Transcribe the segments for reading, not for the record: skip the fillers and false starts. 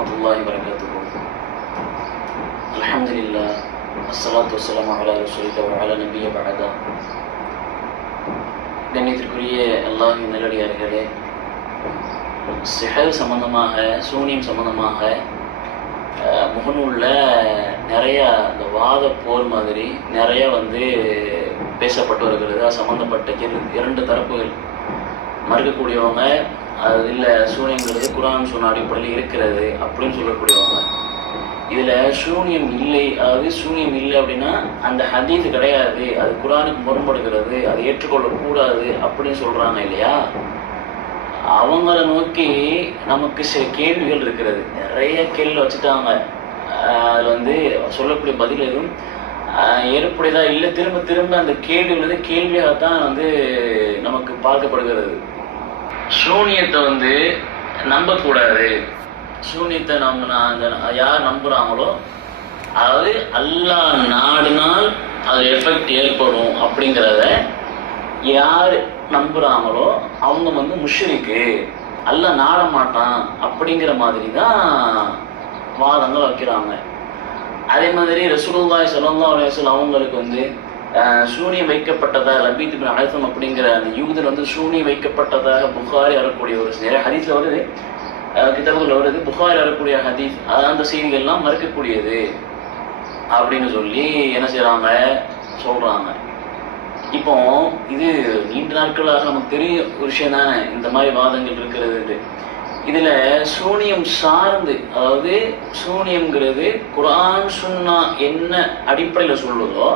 வரஹ்மத்துல்லாஹி வபரகாத்துஹு. அல்ஹம்துலில்லாஹ் வஸ்ஸலாத்து வஸ்ஸலாமு அலா ரசூலில்லாஹி வ அலா நபிய்ய பஅதா. கண்ணியத்திற்குரிய அல்லாஹ்வின் நல்லடியார்களே, சிஹர் சம்பந்தமாக, சூனியம் சம்பந்தமாக முகநூலில் நிறையா இந்த வாத போர் மாதிரி நிறையா பேசப்பட்டு வருகிறது. அது சம்மந்தப்பட்ட இரண்டு தரப்புகள். மறுக்கக்கூடியவங்க அது இல்லை, சூனியங்கிறது குர்ஆன் சொன்ன அடிப்படையில் இருக்கிறது அப்படின்னு சொல்லக்கூடியவங்க. இதில் சூனியம் இல்லை, அதாவது சூனியம் இல்லை அப்படின்னா அந்த ஹதீஸ் கிடையாது, அது குர்ஆனுக்கு முரண்படுகிறது, அது ஏற்றுக்கொள்ளக்கூடாது அப்படின்னு சொல்கிறாங்க இல்லையா. அவங்கள நோக்கி நமக்கு சில கேள்விகள் இருக்கிறது. நிறைய கேள்வி வச்சுட்டாங்க. அதில் சொல்லக்கூடிய பதில் எதுவும் ஏற்புடையதா இல்லை. திரும்ப திரும்ப அந்த கேள்வி கேள்வியாகத்தான் நமக்கு பார்க்கப்படுகிறது. சூனியத்தை நம்பக்கூடாது. சூனியத்தை யார் நம்புகிறாங்களோ, அதாவது அல்லாஹ் நாடினால் அது எஃபெக்ட் ஏற்படும் அப்படிங்கிறத யார் நம்புகிறாங்களோ அவங்க முஷ்ரிக்கு, அல்லாஹ் நாட மாட்டான் அப்படிங்கிற மாதிரி தான் வாதங்கள் வைக்கிறாங்க. அதே மாதிரி ரசூலுல்லாஹி ஸல்லல்லாஹு அலைஹி வஸல்லம் அவங்களுக்கு சூனியம் வைக்கப்பட்டதாக லபீத் இப்னு அல்சம் அப்படிங்கிற அந்த யூதர் சூனியம் வைக்கப்பட்டதாக புகாரி வரக்கூடிய ஒரு நிறைய ஹதீஸ்ல வருது, கிதாபுகள் வருது. புகாரி வரக்கூடிய ஹதீஸ் அந்த செய்திகள்லாம் மறுக்கக்கூடியது அப்படின்னு சொல்லி என்ன செய்யறாங்க, சொல்றாங்க. இப்போ இது நீண்ட நாட்களாக நமக்கு தெரிய ஒரு விஷயம் தானே இந்த மாதிரி வாதங்கள் இருக்கிறது. இதுல சூனியம் சார்ந்து, அதாவது சூனியம்ங்கிறது குர்ஆன் சுன்னா என்ன அடிப்படையில சொல்லுதோ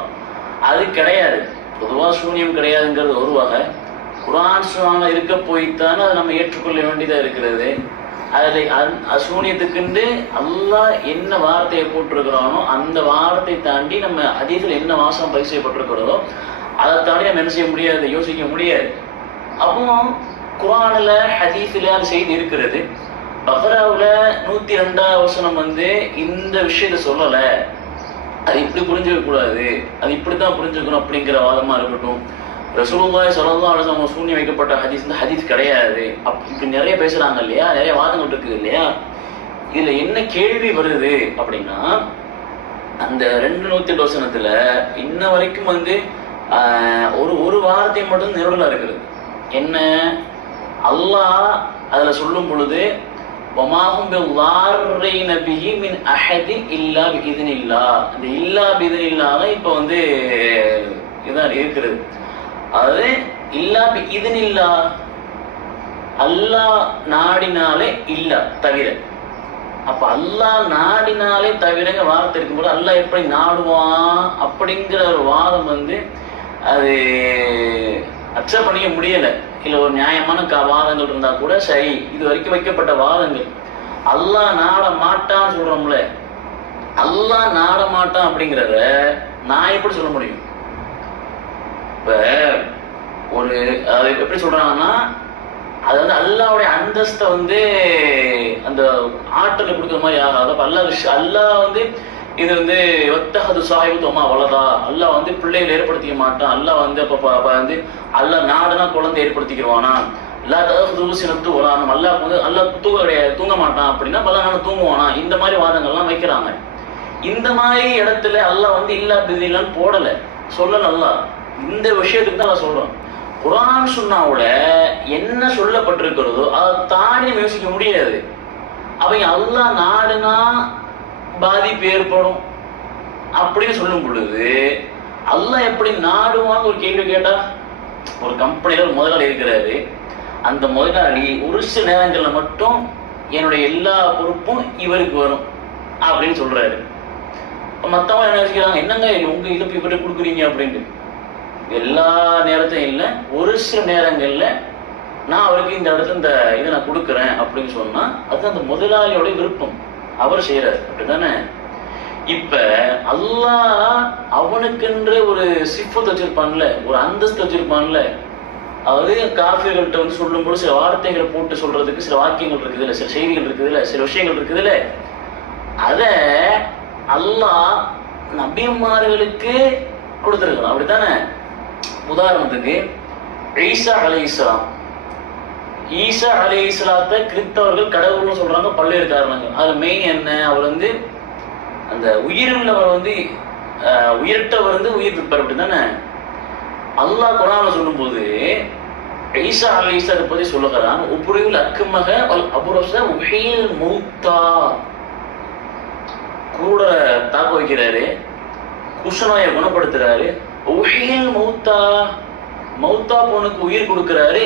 அது கிடையாது. பொதுவா சூனியம் கிடையாதுங்கிறது ஒரு வகை. குர்ஆன் சுன்னா இருக்க போய்த்தானே அதை நம்ம ஏற்றுக்கொள்ள வேண்டியதா இருக்கிறது. அதுல சூனியத்துக்குண்டு அல்லாஹ் என்ன வார்த்தையை போட்டிருக்கிறானோ அந்த வார்த்தை தாண்டி நம்ம ஹதீஸ்ல என்ன வாசம் பதிவு செய்யப்பட்டிருக்கிறதோ அதை தாண்டி நம்ம என்ன செய்ய முடியாது, யோசிக்க முடியாது. அப்போ குர்ஆன்ல ஹதீஸ்ல அந்த செய்தி இருக்கிறது. பக்ராவுல 102 வசனம் இந்த விஷயத்த சொல்லல, அது இப்படி புரிஞ்சுக்க கூடாது, அது இப்படித்தான் புரிஞ்சுக்கணும் அப்படிங்கிற வாதமா இருக்கட்டும். ரசூலுல்லாஹி ஸல்லல்லாஹு அலைஹி வஸல்லம் சூனியம் வைக்கப்பட்ட ஹதீஸ் கிடையாது இப்படி நிறைய பேசுறாங்க இல்லையா, நிறைய வாதங்கள் இருக்குது இல்லையா. இதுல என்ன கேள்வி வருது அப்படின்னா, அந்த 208 வசனத்துல இன்ன வரைக்கும் ஒரு வார்த்தை மட்டும் நிரூபணம் இருக்கிறது. என்ன, அல்லாஹ் அதுல சொல்லும் பொழுது வமாஹும் பில்லார்ரைன பிஹி மின் அஹதின் இல்லா பிஇذனில்லாஹ், அந்த இல்லா பிஇذனில்லாஹ் இப்ப இதான் இருக்கிறது. அதாவது இல்லா பிஇذனில்லாஹ், அல்லாஹ் நாடினாலே இல்லா தவிர. அப்ப அல்லாஹ் நாடினாலே தவிரங்க வார்த்தை இருக்கும்போது அல்லாஹ் எப்படி நாடுவான் அப்படிங்கிற ஒரு வாதம் அது அக்செப்ட் பண்ணிக்க முடியல. இல்ல ஒரு நியாயமான வாதங்கள் இருந்தா கூட சரி, இது வரைக்கும் வைக்கப்பட்ட வாதங்கள். அல்லாஹ் நாட மாட்டான்னு சொல்றோம்ல, அல்லாஹ் நாட மாட்டான் அப்படிங்கிறத நான் எப்படி சொல்ல முடியும்? இப்ப அது எப்படி சொல்றாங்கன்னா, அதாவது அல்லாஹ்வுடைய அந்தஸ்தை அந்த ஆற்றலை கொடுக்குற மாதிரி ஆகாது. அப்ப அல்லாஹ் இது ஒத்தஹது சாஹிபு அம்மா வளதா, அல்லாஹ் பிள்ளைகளை ஏற்படுத்திக்க மாட்டான். அல்லாஹ் அல்லாஹ் நாடுனா குழந்தை ஏற்படுத்திக்கிடுவானா, அல்லா தஹது சினத்து வளானம், அல்லாஹ் தூங்க கிடையாது, தூங்க மாட்டான் அப்படின்னா பல்லாஹ் தூங்குவானா, இந்த மாதிரி வாதங்கள்லாம் வைக்கிறாங்க. இந்த மாதிரி இடத்துல அல்லாஹ் இல்லா பிதிலான்னு போடல, சொல்லல. அல்லாஹ் இந்த விஷயத்துக்கு தான் நான் சொல்றோம். குர்ஆன் சுன்னாவோட என்ன சொல்லப்பட்டிருக்கிறதோ அதை தாண்டி யோசிக்க முடியாது. அவங்க அல்லாஹ் நாடுனா பாதிப்பு ஏற்படும் அப்படின்னு சொல்லும் பொழுது அல்லாஹ் எப்படி நாடுவான்னு ஒரு கேள்வி கேட்டா, ஒரு கம்பெனியில ஒரு முதலாளி இருக்கிறாரு. அந்த முதலாளி ஒரு சில நேரங்கள்ல மட்டும் என்னுடைய எல்லா பொறுப்பும் இவருக்கு வரும் அப்படின்னு சொல்றாரு. மத்தவங்க என்ன நினைக்கிறாங்க, என்னங்க உங்க இதை இவரை கொடுக்குறீங்க அப்படின்ட்டு. எல்லா நேரத்தையும் இல்லை, ஒரு சில நேரங்கள்ல நான் அவருக்கு இந்த இடத்துல இந்த இதை நான் கொடுக்குறேன் அப்படின்னு சொன்னா அது அந்த முதலாளியோட விருப்பம், அவர் செய்யறாரு, அப்படித்தானே. இப்ப அல்லாஹ் அவனுக்கென்று ஒரு சிஃபத் வச்சிருப்பான்ல, ஒரு அந்தஸ்து வச்சிருப்பான்ல. அதாவது காஃபிர்கள்ட்ட சொல்லும்போது சில வார்த்தைகளை போட்டு சொல்றதுக்கு சில வாக்கியங்கள் இருக்குது இல்ல, சில செய்திகள் இருக்குது இல்ல, சில விஷயங்கள் இருக்குது இல்ல, அத அல்லாஹ் நபிமார்களுக்கு கொடுத்துருக்கலாம், அப்படித்தானே. உதாரணத்துக்கு ஈசா அலைஹிஸ்ஸலாம், ஈசா அலைஹிஸ்ஸலாத்தை கிறிஸ்தவர்கள் கடவுள்னு சொல்றாங்க பல்வேறு காரணங்கள். அது மெயின் என்ன, அவர் வந்து அந்த உயிருள்ளவர் வந்து உயிரற்றவர் வந்து உயிர் பிற்பார் அப்படித்தானே அல்லாஹ் குர்ஆன்ல சொல்லும்போது ஈசா அலைஹிஸ்ஸலாத்தை பத்தி சொல்லுகிறான். உப்ரியுல் அக்மஹ வல் அப்ரஸ உஹீல் மௌத்தா, கூட தாக்க வைக்கிறாரு, குஷ்நோயை குணப்படுத்துறாரு. உஹீல் மௌத்தா, மௌத்தா பொண்ணுக்கு உயிர் கொடுக்கிறாரு.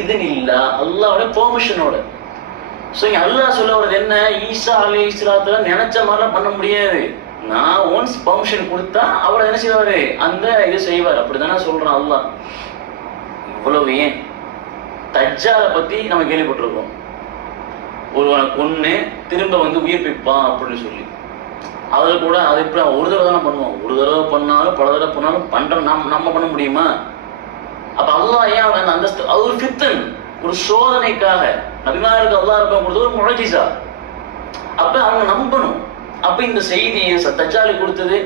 இது இல்ல அல்லாஹ்வோட பெர்மிஷனோட. சோ இங்க அல்லாஹ் சொல்ல வர்றது என்ன, ஈசா அலைஹிஸ்ஸலாத்துல நினைச்ச மாதிரிலாம் பண்ண முடியாது. நான் ஒன்ஸ் பெர்மிஷன் கொடுத்தா அவர் என்ன செய்வாரு, அந்த இது செய்வார். அப்படித்தானே சொல்றான் அல்லாஹ். இவ்வளவு ஏன் தஜ்ஜாலை பத்தி நம்ம கேள்விப்பட்டிருக்கோம், ஒருவனை கொன்னு திரும்ப வந்து உயிர்ப்பிப்பான் அப்படின்னு சொல்லி. அதுல கூட அது எப்படி ஒரு தடவை தானே பண்ணுவோம், ஒரு தடவை பண்ணாலும் பல தடவை பண்ணாலும் பண்ற நம்ம பண்ண முடியுமா? அப்ப அல்லாஹ் ஏன் அந்த அந்தஸ்து, அது ஒரு ஃபித்தன், ஒரு சோதனைக்காக நபிமாருக்கு அல்லாஹ் இருப்ப கொடுத்தது ஒரு முஅஜிஸா. அப்ப அவங்க நம்பணும். அப்ப இந்த செய்தியை தஜ்ஜாலி கொடுத்தது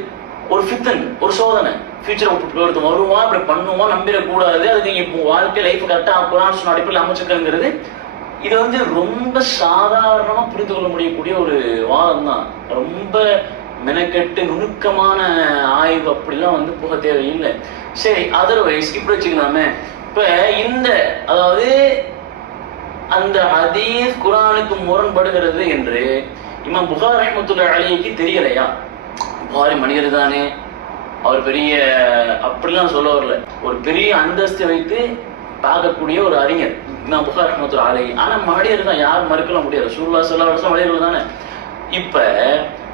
ஒரு ஃபித்தன், ஒரு சோதனை. ஃபியூச்சர் ஒருத்தர் வருவான், இப்படி பண்ணுவான், நம்பிடக்கூடாது. அதுக்கு நீங்க இப்போ வாழ்க்கை லைஃப் கரெக்டா குர்ஆன் சுன்னா அடிப்படையில் அமைச்சுக்கிறது. இது வந்து ரொம்ப சாதாரணமா புரிந்து கொள்ள முடியக்கூடிய ஒரு வாதம் தான். ரொம்ப மெனக்கெட்டு நுணுக்கமான ஆய்வு அப்படிலாம் வந்து போக தேவையில்லை. சரி, அதர்வைஸ் இப்படி வச்சுக்கலாமே. இப்ப இந்த அதாவது அந்த ஹதீஸ் குர்ஆனுக்கு முரண்படுகிறது என்று இமாம் புகாரி ரஹ்மத்துல்லாஹி அலைஹிக்கு தெரியலையா? புகாரி மனிதர் தானே, அவர் பெரிய அப்படிலாம் சொல்ல வரல, ஒரு பெரிய அந்தஸ்தை வைத்து பார்க்கக்கூடிய ஒரு அறிஞர் இமாம் புகாரி ரஹ்மத்துல்லாஹி அலைஹி. ஆனா மனிதர் தான், யாரும் மறுக்கல முடியாது. ரசூலுல்லாஹி ஸல்லல்லாஹு அலைஹி வஸல்லம் மனிதர்கள் தானே.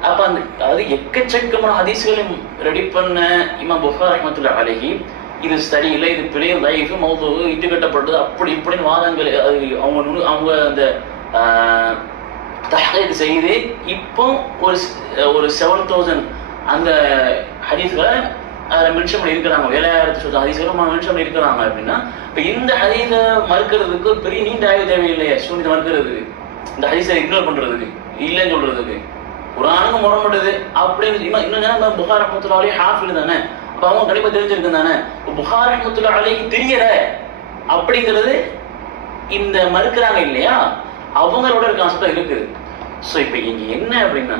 அப்ப அந்த அது எக்கச்சக்கமான ஹதீஸ்களை ரெடி பண்ண இமாம் புகாரி ரஹ்மத்துல்லாஹி அலைஹி இது சரியில்லை, இது பிழை, லைஃப் மௌது இட்டு கட்டப்பட்டது அப்படி இப்படின்னு வாதங்கள் அது அவங்க அந்த தஹ்கீக் செய்து இப்போ ஒரு 7000 அந்த ஹதீஸ்களை மென்ஷன் பண்ணி இருக்கிறாங்க. 7000 ஹதீஸ்களை மென்ஷன் பண்ணி இருக்கிறாங்க. அப்படின்னா இப்ப இந்த ஹதீஸை மறுக்கிறதுக்கு ஒரு பெரிய நீண்ட ஆய்வு தேவையில்லையே சூனியத்தை மறுக்கிறதுக்கு, இந்த ஹதீஸை இக்னோர் பண்றதுக்கு, இல்லைன்னு சொல்றதுக்கு. குர்ஆனுக்கு முரண்படுது அப்படின்னு இன்னும் புகாரி ரஹ்மத்துல்லாஹி அலைஹி ஹாஃபில் தானே, அப்ப அவங்க கண்டிப்பா தெரிஞ்சிருக்கு தானே. புகாரி ரஹ்மத்துல்லாஹி அலைஹி தெரியல அப்படிங்கிறது இந்த மறுக்கிறாங்க இல்லையா, அவங்களோட ஒரு கான்செப்ட் இருக்குது. ஸோ இப்போ இங்க என்ன அப்படின்னா,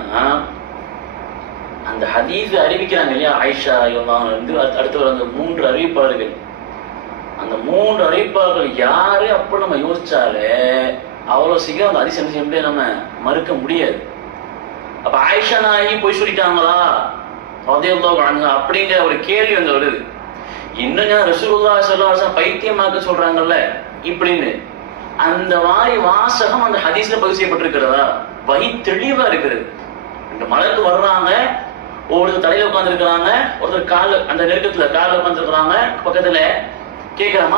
அந்த ஹதீஸ் அறிவிக்கிறாங்க இல்லையா, ஆயிஷா இவங்க வந்து அடுத்து வர அந்த 3 அறிவிப்பாளர்கள், அந்த 3 அறிவிப்பாளர்கள் யாரு அப்படி நம்ம யோசிச்சாலே அவ்வளவு சீக்கிரம் அந்த ஹதீஸ் என்ன செய்ய முடியாது, நம்ம மறுக்க முடியாது. அப்ப ஆயிஷா நாயகி போய் சொல்லிட்டாங்களா ரலியல்லாஹு அன்ஹா அப்படிங்கிற ஒரு கேள்வி அங்க வருது. இன்னும் ரசூலுல்லாஹி ஸல்லல்லாஹு அலைஹி வஸல்லம் பைத்தியமாக்க சொல்றாங்கல்ல இப்படின்னு, அந்த மாதிரி வாசகம் அந்த ஹதீஸ்ல பதிவு செய்யப்பட்டிருக்கிறதா? வகி தெளிவா இருக்கிறது. இந்த மலருக்கு வர்றாங்க, ஒருத்தர் தலையில உட்கார்ந்து இருக்கிறாங்க, ஒருத்தர் கால அந்த நெருக்கத்துல கால உட்கார்ந்து இருக்கிறாங்க, பக்கத்துல கேட்கிறாமா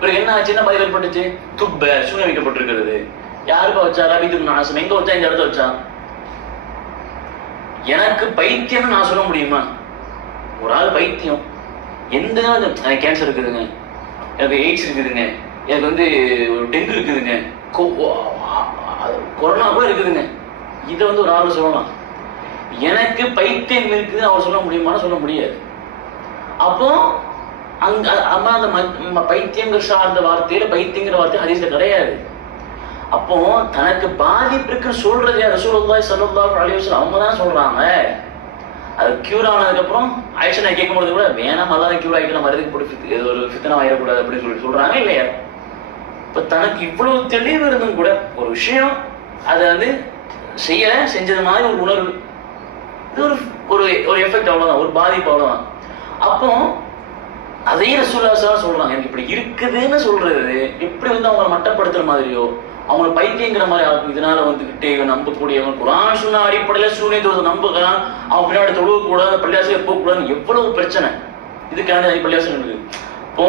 பிறகு என்ன ஆச்சுன்னா பதில் ஏற்பட்டுச்சு, துப்ப சூனியம் வைக்கப்பட்டிருக்கிறது. யாருப்பா வச்சா? ரபிதுன் நாசம். எங்க வச்சா? இந்த இடத்த வச்சா. எனக்கு பைத்தியம்னு நான் சொல்ல முடியுமா? ஒரு ஆள் பைத்தியம், எந்த எனக்கு கேன்சர் இருக்குதுங்க, எனக்கு எய்ட்ஸ் இருக்குதுங்க, எனக்கு வந்து டெங்கு இருக்குதுங்க, கொரோனா கூட இருக்குதுங்க, இதை வந்து ஒரு ஆள் சொல்லலாம். எனக்கு பைத்தியம் இருக்குதுன்னு அவர் சொல்ல முடியுமான்னு சொல்ல முடியாது. அப்போ அங்க அந்த பைத்தியங்கிற சார்ந்த வார்த்தையில பைத்தியங்கிற வார்த்தை ஹதீஸ்ல கிடையாது. அப்போ தனக்கு பாதிப்பு இருக்குன்னு சொல்றது யார்? ரசூலுல்லாஹி ஸல்லல்லாஹு அலைஹி வஸல்லம் அவங்க தான் சொல்றாங்க. அது கியூர் ஆனதுக்கு அப்புறம் ஆயிஷா நான் கேட்கும்போது கூட வேணாம், அதான் கியூர் ஆகிட்டு நம்ம மருந்துக்கு போட்டு ஒரு ஃபித்னா ஆயிடக்கூடாது அப்படின்னு சொல்றாங்க இல்லையா? இப்ப தனக்கு இவ்வளவு தெளிவு இருந்தும் கூட ஒரு விஷயம் அதை வந்து செஞ்சது மாதிரி ஒரு உணர்வு, இது ஒரு எஃபெக்ட், அவ்வளவுதான், ஒரு பாதிப்பு, அவ்வளவுதான். அப்போ அதையும் ரசூலுல்லாஹி ஸல்லல்லாஹு அலைஹி வஸல்லம் சொல்றாங்க. எனக்கு இப்படி இருக்குதுன்னு சொல்றது எப்படி வந்து அவங்களை மட்டப்படுத்துற மாதிரியோ, அவங்களை பைத்தியங்கிற மாதிரி ஆகும். இதனால வந்துகிட்டே இவன் நம்பக்கூடியவன் குர்ஆன் சுன்னா அடிப்படையில சூனியத்தை நம்புகிறான், அவன் பின்னாடி தொழுவ கூடாது, பள்ளியாசல போக கூடாதுன்னு எவ்வளவு பிரச்சனை இதுக்காண்டி பள்ளியாசல் இருக்குது. இப்போ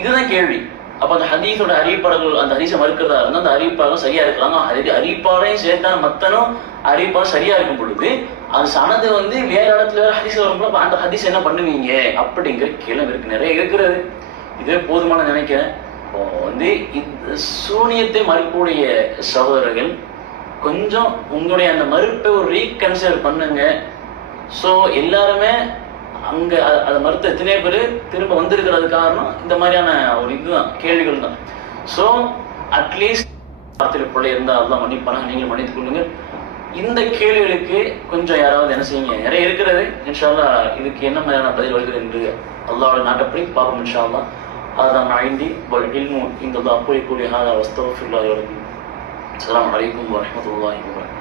இதுதான் கேள்வி. அப்ப அந்த ஹதீஸோட அறிவிப்பாளர்கள் அந்த ஹதீஸை மறுக்கிறதா இருந்தா அந்த அறிவிப்பாளர்கள் சரியா இருக்கிறாங்க, அறிவிப்பாளையும் சேர்த்தான மத்தனும் அறிவிப்பாளர் சரியா இருக்கும் பொழுது அந்த சனது வந்து வேற இடத்துல வேற ஹதீஸ் வரும்போது அந்த ஹதீஸ் என்ன பண்ணுவீங்க அப்படிங்கிற கேள்வி இருக்கு, நிறைய இருக்கிறது. இதே போதுமான நினைக்கிறேன். வந்து இந்த சூனியத்தை மறுக்கக்கூடிய சகோதரர்கள் கொஞ்சம் உங்களுடைய அந்த மறுப்பை ஒரு ரீகன்சிடர் பண்ணுங்க. ஸோ எல்லாருமே அங்க அதை மறுத்த எத்தனை பேர் திரும்ப வந்திருக்கிறது காரணம் இந்த மாதிரியான ஒரு இதுதான், கேள்விகள் தான். ஸோ அட்லீஸ்ட் வார்த்தையில் பிள்ளை இருந்தால் அதெல்லாம் மன்னிப்பாங்க, நீங்கள் மன்னித்துக் கொள்ளுங்கள். இந்த கேள்விகளுக்கு கொஞ்சம் யாராவது என்ன செய்யுங்க, நிறைய இருக்கிறது. இன்ஷா அல்லாஹ் இதுக்கு என்ன மாதிரியான பதில் வருகிறது என்று அல்லாஹ்வுடைய நாட்டப்படி பார்ப்போம் இன்ஷா அல்லாஹ். அதுதான் ஐந்தி வல் இல்மு இந்த அல்லாஹ் கூறிய ஹாதா வஸ்தக்ஃபிருல்லாஹி வ லக்கும். அஸ்ஸலாமு அலைக்கும் வரஹ்மத்துல்லாஹி வபரகாத்துஹு.